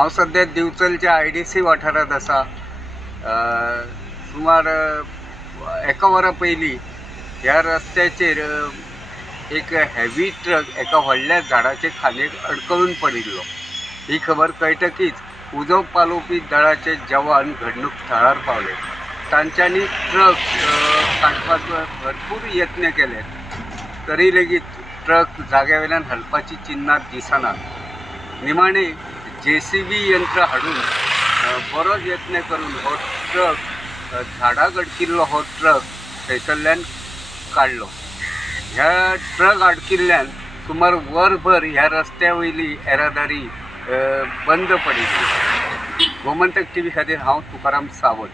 हांव सध्या दिवचलच्या IDC वाठारांत आसा। सुमार एका वरा पयलीं ह्या रस्त्याचेर एक हेवी ट्रक एका व्हडल्या झाडाचे खांदेक अडकळून पडिल्लो। ही खबर कळटकीच उजो पालोवपी दळाचे जवान घडणूक थळार पावले। तांच्यांनी ट्रक काडपाचो भरपूर यत्न केले, तरी लेगीत ट्रक जाग्यावेल्यान हलपाची चिन्नां दिसनात। निमाणे JCB यंत्र हाडून बरोच यत्न करून हो ट्रक झाडाक अडकिल्लो हो ट्रक थंयसरल्यान काडलो। ह्या ट्रक अडकिल्ल्यान सुमार वरभर ह्या रस्त्या वयली येरादारी बंद पडिल्ली। गोमंतक TV खातीर हांव तुकाराम सावंत।